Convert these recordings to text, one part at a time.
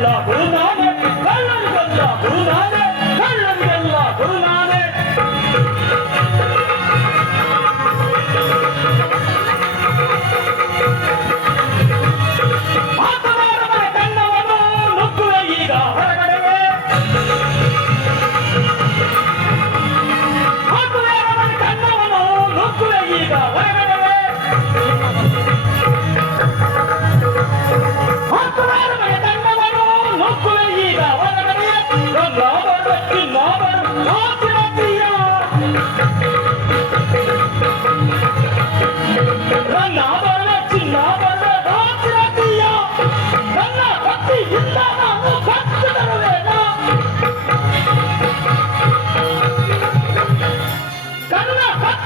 Là bố!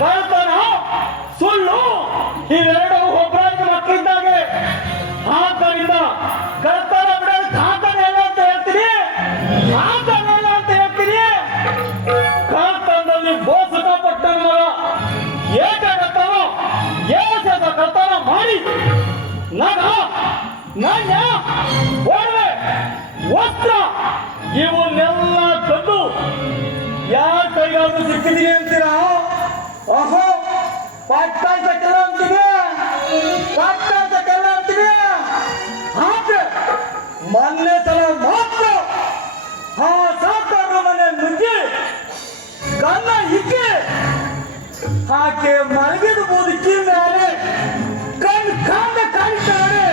ಕಳ್ತನ ಸುಳ್ಳು ಇವೆರಡು ಒಬ್ಬರಾಗಿ ಮಕ್ಕಳಿದ್ದಾಗೆ. ಆದ್ದರಿಂದ ಕಳ್ತನ ಬಿಡೋದು ಎಲ್ಲ ಇಲ್ಲ ಅಂತ ಹೇಳ್ತೀನಿ. ಖಾತನ ಇಲ್ಲ ಅಂತ ಹೇಳ್ತೀನಿ. ಕಳ್ತನದಲ್ಲಿ ಬೋಸಕ ಪಟ್ಟಣ ಮಗ ಏಕಾಗತ್ತವ ಏಸದ ಕರ್ತನ ಮಾಡಿ ನಗ, ನಾಣ್ಯ, ಒಡವೆ, ವಸ್ತ್ರ ಇವನ್ನೆಲ್ಲ ಕನ್ನ ಇಕ್ಕೆ ಆಕೆ ಮಲಗಿದ ಮುದುಕಿ ಮೇಲೆ. ಕಣ್ಣು ಕಾಂದ ಕಾಣಿಸ್ತಾರೆ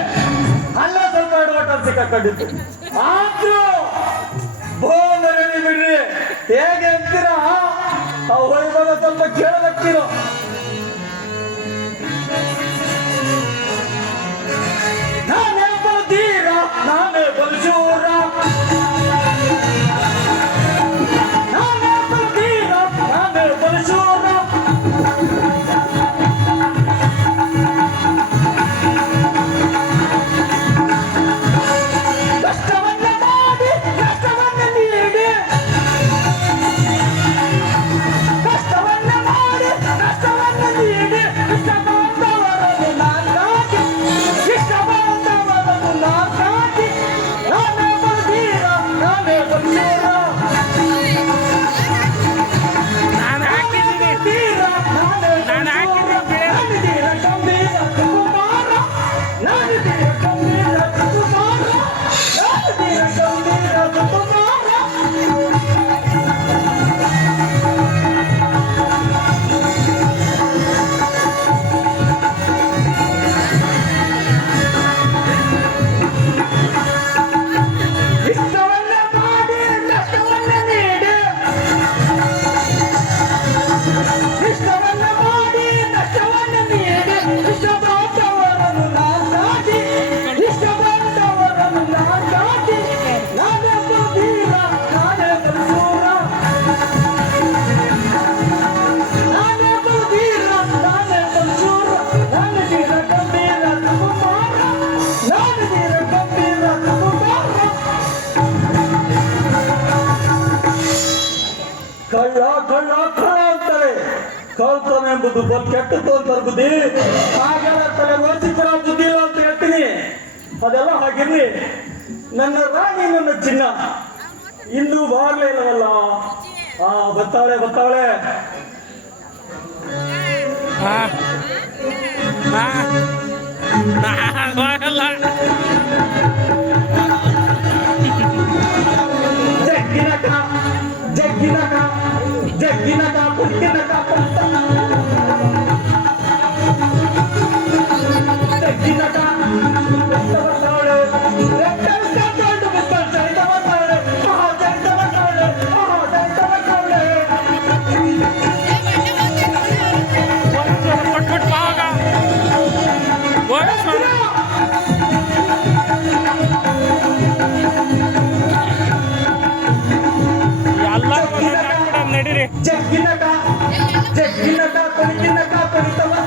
ಅಲ್ಲ ಸ್ವಲ್ಪ ಎಡವಟ್ಟ ಸಿಕ್ಕಾಕೊಂಡಿತ್ತು ಆದ್ರೂ ಬೋಮರಣಿ ಬಿಡ್ರಿ ಹೇಗೆ ಅಂತೀರಾ? ಅವ್ರ ಸ್ವಲ್ಪ ಕೇಳಬೇಕಿರೋ ಕಳ್ಳ ಅಂತಾರೆ ಕಳ್ತನ ಎಂಬುದು ಕೆಟ್ಟದ್ದು ಅಂತಾರೆ ಬುದ್ಧಿ. ಹಾಗೆಲ್ಲ ತಲೆ ಓದಿಸಿದ್ರ ಬುದ್ಧಿ ಇಲ್ಲ ಅಂತ ಹೇಳ್ತೀನಿ. ಅದೆಲ್ಲ ಹಾಗಿರ್ಲಿ. ನನ್ನ ರಾಣಿ ನನ್ನ ಚಿನ್ನ. ಇನ್ನೂ ಬಾರ್ಲೇ ಇಲ್ಲವಲ್ಲ? ಆ ಬತ್ತಾಳೆ ಬತ್ತಾಳೆ ಜಗ್ಗಿನಕ ಜಗ್ಗಿನಕ. ¿Por qué me ಕವಿತವ